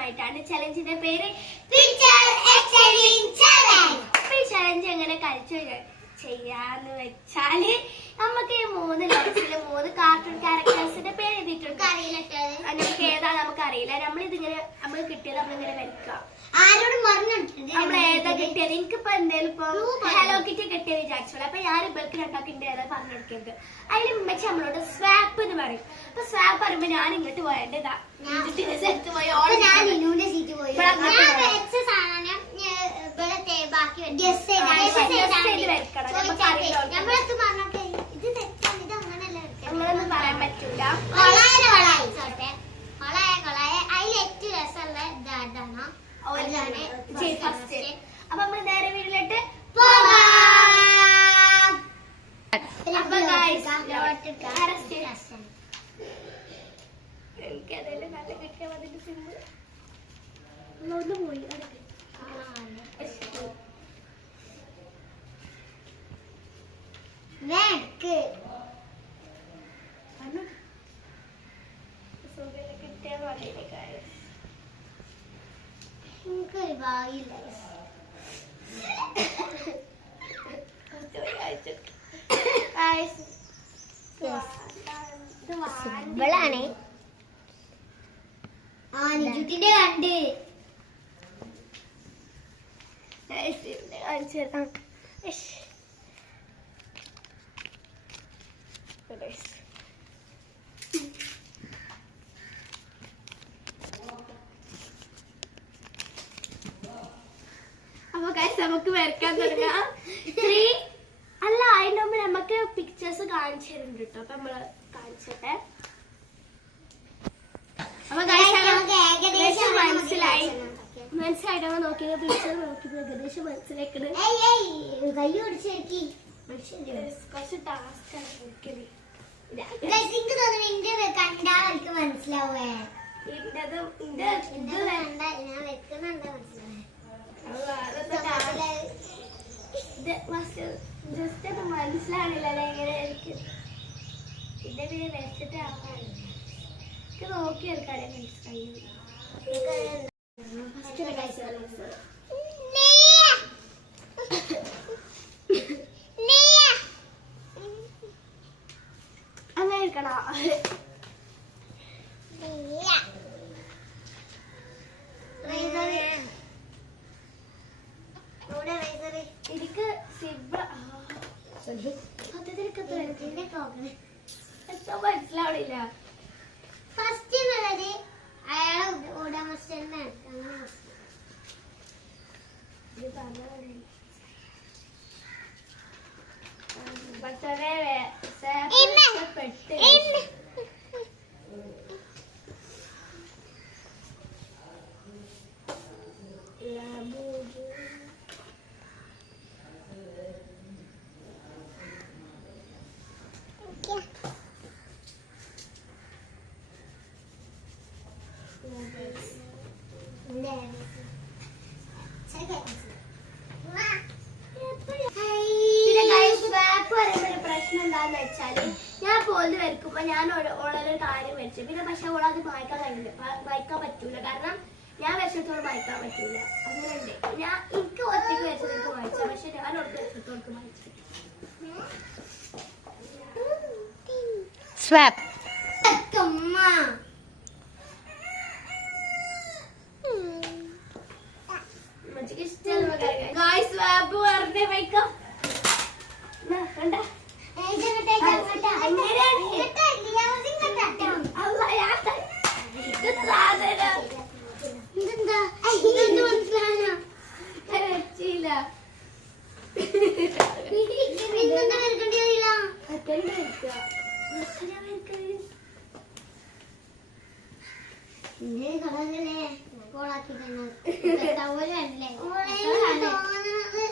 ചലഞ്ചുമായിട്ടാണ്. ചലഞ്ചിന്റെ പേര് ഈ ചലഞ്ച് എങ്ങനെ കളിച്ചു ചെയ്യാന്ന് വെച്ചാല് നമുക്ക് 3 ലോക്സില് 3 കാർട്ടൂൺ ക്യാരക്ടേഴ്സിന്റെ പേര് എഴുതിയിട്ടുണ്ട്. നമുക്ക് ഏതാ നമുക്ക് അറിയില്ല. നമ്മളിതിങ്ങനെ നമ്മൾ കിട്ടിയത് നമ്മളിങ്ങനെ വരയ്ക്കാം. നമ്മൾ ഏതാ കിട്ടിയത്? എനിക്കിപ്പോ എന്തായാലും ഇപ്പൊ ഹലോ കിറ്റി കിട്ടിയത് വിചാരിച്ചോളൂ. അപ്പൊ ഞാൻ ഇവർക്ക് രണ്ടാക്കിന്റെ ഏതാ പറഞ്ഞു കൊടുക്കരുത്. അതിൽ ഉമ്മച്ചി നമ്മളോട് സ്വാപ്പ് എന്ന് പറയും. അപ്പൊ സ്വാപ്പ് പറയുമ്പോ ഞാൻ ഇങ്ങോട്ട് പോയേണ്ടതാ സ്ഥലത്ത് പോയി നമ്മളൊന്നും പറയാൻ പറ്റൂല. അപ്പൊ നമ്മള് നേരെ വീട്ടിലോട്ട് എനിക്കതെല്ലാം നല്ല കിട്ടിയാൽ അതിന്റെ സിമ്പിൾ ഒന്ന് പോയി കിട്ടിയാൽ മതി കാര്യം. സിമ്പിളാണ്. ആനിക്കുട്ടിന്റെ കണ്ട് അപ്പൊ നമുക്ക് വരയ്ക്കാൻ തുടങ്ങാം. അല്ല അതിന്റെ മുമ്പ് നമുക്ക് പിക്ചേഴ്സ് കാണിച്ചു തരുന്നുണ്ട് കേട്ടോ. അപ്പൊ നമ്മള് കാണിച്ചോട്ടെ. അപ്പൊ ഏകദേശം മനസ്സിലായിട്ടോ നോക്കിയ പിക്ചർ നോക്കിയത് ഏകദേശം മനസ്സിലാക്കുന്നത്. കുറച്ച് ടാസ്ക് ആണ് നോക്കിയത്. കണ്ടാൽ മനസ്സിലാവേ ജസ്റ്റ് അത് മനസ്സിലാണില്ലല്ലോ എങ്ങനെ എനിക്ക് ഇതിന്റെ പേര് വെച്ചിട്ട് എനിക്ക് നോക്കിയെടുക്കാനേ മനസ്സിലായി. അങ്ങനെ എടുക്കണോ? എനിക്ക് മനസ്സിലാവണില്ല. ഫസ്റ്റ് എന്നുള്ളത് അയാളെ ഉടമസ്ഥനെ പ്രശ്നം എന്താന്ന് വെച്ചാല് ഞാൻ പോലും വരയ്ക്കുമ്പോ ഞാൻ ഓളൊരു കാര്യം വരച്ചു. പിന്നെ പക്ഷെ ഓളത് വായിക്കാൻ പറ്റൂല. കാരണം ഞാൻ വരച്ചിടത്തോളം വായിക്കാൻ പറ്റൂല. അങ്ങനെയുണ്ട്. ഞാൻ എനിക്ക് ഒറ്റയ്ക്ക് വരച്ചതൊക്കെ വായിച്ചു. പക്ഷെ ഞാൻ ഒട്ട് വരച്ചിടത്തോൾക്ക് വായിച്ചു. സ്വാപ്പ് സ്വാപ്പ് പറഞ്ഞേ വായിക്കാം.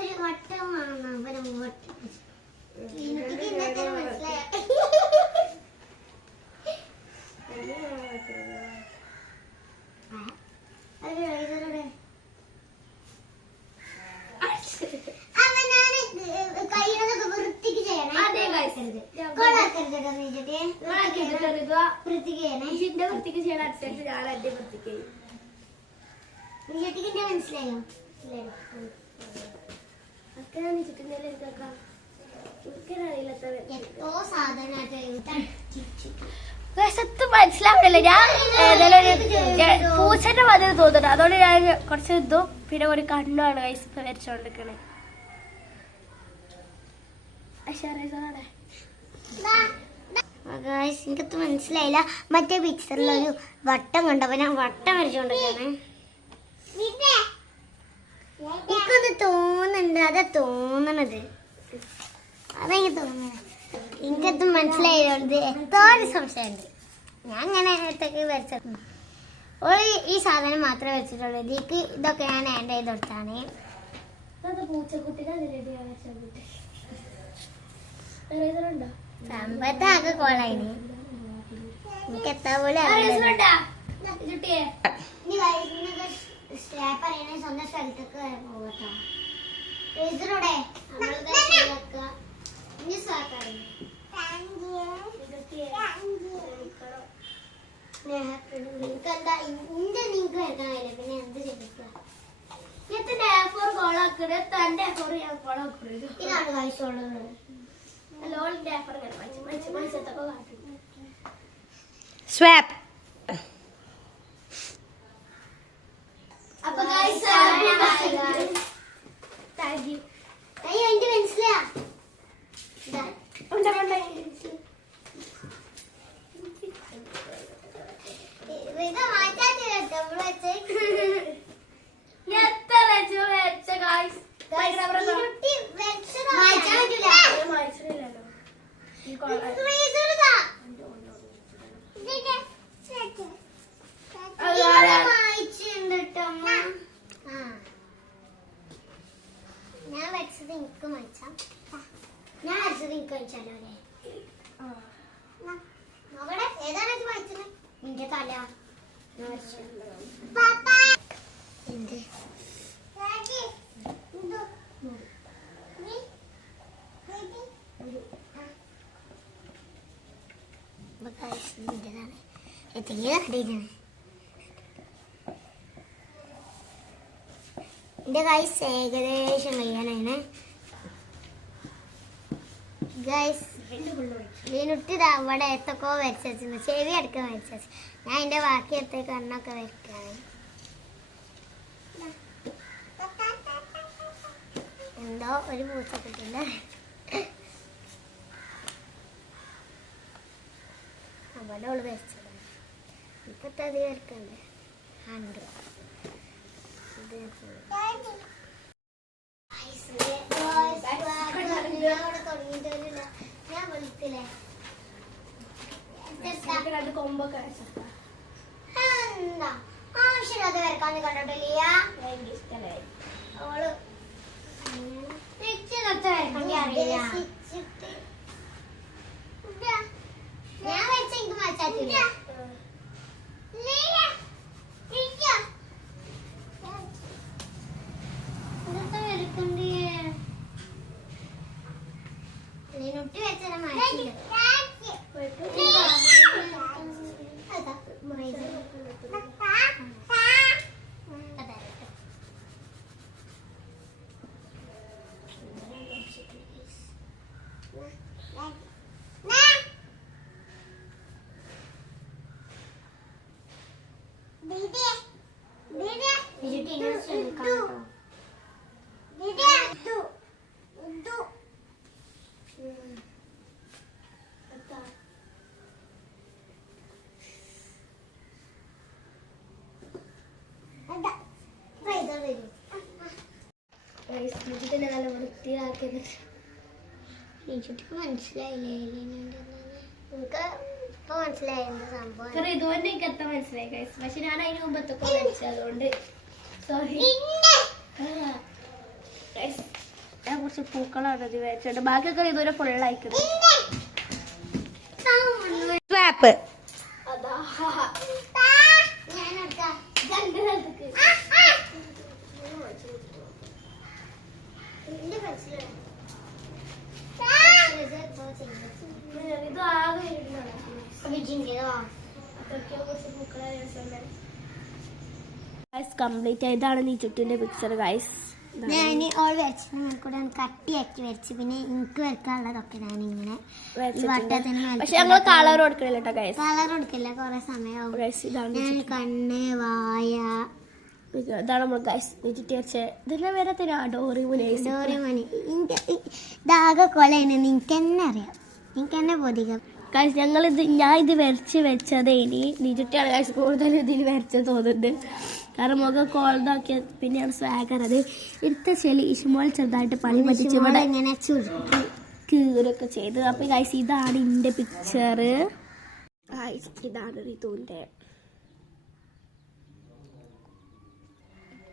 ഒരു വട്ടമാണ് വൃത്തിക്ക് ചെയ്യണം. വൃത്തിക്ക് ചെയ്യണം. ഞാൻ എന്റെ വൃത്തിക്ക് ചേട്ടിക്ക് മനസ്സിലായോ? അക്കയാണ് ചിക്കൻ എത്രയോ സാധനമായിട്ട് സത്യം മനസ്സിലാവില്ല. ഞാൻ ഏതായാലും പൂച്ചന്റെ മതിൽ തോന്നുന്നു. അതുകൊണ്ട് ഞാൻ കുറച്ച് ഇതും പിന്നെ ഒരു കണ്ണുമാണ് കൈസ് ഇപ്പൊ വരച്ചോണ്ടിരിക്കണേ. എനിക്കത് മനസ്സിലായില്ല. മറ്റേ പിക്ചറിലൊരു വട്ടം കണ്ടപ്പോ ഞാൻ വട്ടം വരച്ചോണ്ടിരിക്കാണ്. എനിക്കൊന്ന് തോന്നുന്നുണ്ട്, അതാ തോന്നണത്, അതെനിക്ക് തോന്നുന്നത്. എനിക്കത് മനസ്സിലായതുകൊണ്ട് എന്തോ ഒരു സംശയമുണ്ട്. ഞാൻ ഇങ്ങനെ ഇതൊക്കെ വരച്ചു. ഈ സാധനം മാത്രമേ വെച്ചിട്ടുള്ളൂ. ഇതിക്ക് ഇതൊക്കെ ഞാൻ ആഡ് ചെയ്ത് കൊടുത്താണ്. സമ്പത്താകെ കോളായിന്. എനിക്ക് എത്താ പോലെ സ്വന്തം സ്ഥലത്തേക്ക് പോകട്ടോ. ഇതിലൂടെ നിനക്കെന്താ ഇന്റെ നിനക്ക് വരക്കാൻ കഴിയില്ല, പിന്നെ എന്ത് ചെയ്തിട്ട് ഇതാണ് കഴിച്ചോളുന്നത്. സ്വാപ്പ്. അപ്പൊ അയ്യോ എന്റെ മനസ്സിലാ ഞാൻ വരച്ചത് എനിക്ക് മനസ്സിലാം. ഞാൻ വരച്ചത് എനിക്ക് മനസ്സിലോ അല്ലേ? നോക്കട്ടെ ഏതാണ് ഇത് വായിച്ചത്? നിന്റെ തല നിന്റേതാണ്. എത്തിങ്ങനെ കണ്ടിരിക്കണേ. എന്റെ ഗൈസ് ഏകദേശം കഴിയാനാണ്. ഗൈസ് വീണിട്ട് അവിടെ എത്തൊക്കെ വരച്ചു, ചെവി അടക്കം വരച്ചു. ഞാൻ എന്റെ ബാക്കി എത്ര കണ്ണൊക്കെ വരയ്ക്കാണ്. എന്തോ ഒരു പൂച്ചപ്പെട്ടില്ല. അവിടെ അവള് വരച്ചത് ഇപ്പത്തെ അത് വരക്കണ്ടേ. ഞാൻ വിളിക്കില്ലേ എന്താ ആവശ്യമില്ലാതെ വരക്കാന്ന് കണ്ടിട്ടില്ല. അവള് ഞാൻ വെച്ച എനിക്ക് മാറ്റാത്തില്ല. നീനുട്ടി വെച്ചാൽ മാറ്റില്ല. മനസ്സിലായില്ലേ? എനിക്ക് ഇപ്പൊ മനസ്സിലായി എന്ത് സംഭവം. ഇതുകൊണ്ട് എനിക്ക് എത്ര മനസ്സിലായി ഗൈസ്. പക്ഷെ ഞാൻ അതിന് മുമ്പത്തൊക്കെ വരച്ചു, അതുകൊണ്ട് സോറി. ഞാൻ കുറച്ച് പൂക്കളാണ് ഇത് വരച്ചത്. ബാക്കിയൊക്കെ ഇതുവരെ ഫുൾ ആയിക്കുന്നത്. സ്വാപ്പ്. ഇത് ആകെ വരുന്നതാണ്. വിജിന്റെയോ അതൊക്കെ കുറച്ച് പൂക്കളായ ഗൈസ് കംപ്ലീറ്റ് ആയതാണ് നീ ചുട്ടിന്റെ പിക്ചർ ഗൈസ്. ഞാൻ ഓൾ വരച്ചിട്ട് കൂടെ കട്ടിയാക്കി വരച്ച് പിന്നെ എനിക്ക് വരക്കാനുള്ളതൊക്കെ ഞാനിങ്ങനെ പക്ഷെ ഞങ്ങൾ കളർ കൊടുക്കണില്ല കേട്ടോ ഗൈസ്. കളർ കൊടുക്കില്ല, കുറെ സമയമാവും. ഇതാണ് ഞാൻ കണ്ണ്, വായ, ഇതാണ് നമ്മൾ ഗൈസ് നീച്ചിട്ട് വെച്ചത്. ഇതിന്റെ പേര് ഡോറിമോനി. ഇതാകെ കൊലയാണ്, നിനക്ക് തന്നെ അറിയാം, നിനക്ക് തന്നെ ബോധിക്കാം. ഗൈസ് ഞാൻ ഇത് വരച്ച് വെച്ചത് ഇനി നീച്ചിട്ടാണ് ഗൈസ് കൂടുതൽ ഇതിൽ വരച്ചത് തോന്നുന്നുണ്ട്. കാരണം മുഖം കോൾഡാക്കിയ പിന്നെയാണ് സ്വാഗർ. അത് ഇടുത്ത ചെളി ഇഷ്മോൾ ചെറുതായിട്ട് പണി പറ്റിച്ച് ഇവിടെ ഇങ്ങനെ കീറൊക്കെ ചെയ്ത്. അപ്പൊ ഗൈസ് ഇതാണ് എൻ്റെ പിക്ചർ. ഇതാണ് ഋതുവിൻ്റെ.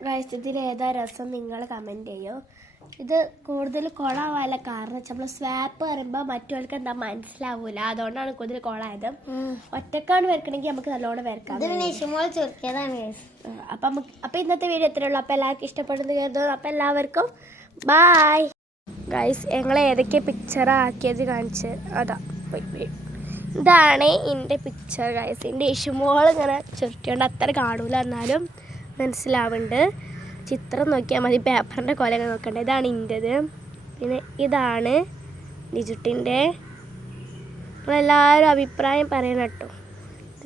ഗൈസ് ഇതിൽ ഏതാ രസം നിങ്ങൾ കമൻറ്റ് ചെയ്യോ. ഇത് കൂടുതൽ കൊളാവാനുള്ള കാരണം വെച്ചാൽ നമ്മൾ സ്വാപ്പ് പറയുമ്പോൾ മറ്റവർക്ക് എന്താ മനസ്സിലാവൂല, അതുകൊണ്ടാണ് കൂടുതൽ കൊളായത്. ഒറ്റക്കാണ് വരക്കണമെങ്കിൽ നമുക്ക് നല്ലോണം വരക്കാം. അപ്പൊ ഇന്നത്തെ വീഡിയോ എത്രയുള്ളൂ. അപ്പൊ എല്ലാവർക്കും ഇഷ്ടപ്പെടുന്നു കരുതുന്നു. അപ്പൊ എല്ലാവർക്കും ബായ് ഗൈസ്. ഞങ്ങൾ ഏതൊക്കെ പിക്ചർ ആക്കിയത് കാണിച്ച് അതാ ഇതാണ് എൻ്റെ പിക്ചർ ഗൈസ്. എൻ്റെ ഇഷുമോൾ ഇങ്ങനെ ചുരുട്ടിയോണ്ട് അത്ര കാണൂല, എന്നാലും മനസ്സിലാവുന്നുണ്ട്. ചിത്രം നോക്കിയാൽ മതി, പേപ്പറിൻ്റെ കൊലങ്ങൾ നോക്കണ്ട. ഇതാണ് ഇൻ്റെത്. പിന്നെ ഇതാണ് നിജുട്ടിൻ്റെ. നിങ്ങളെല്ലാവരും അഭിപ്രായം പറയണം കേട്ടോ.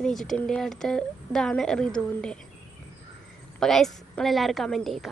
നിജുട്ടിൻ്റെ അടുത്ത് ഇതാണ് ഋതുവിൻ്റെ. അപ്പോൾ ഗൈസ് നിങ്ങളെല്ലാവരും കമൻറ്റ് ചെയ്യുക.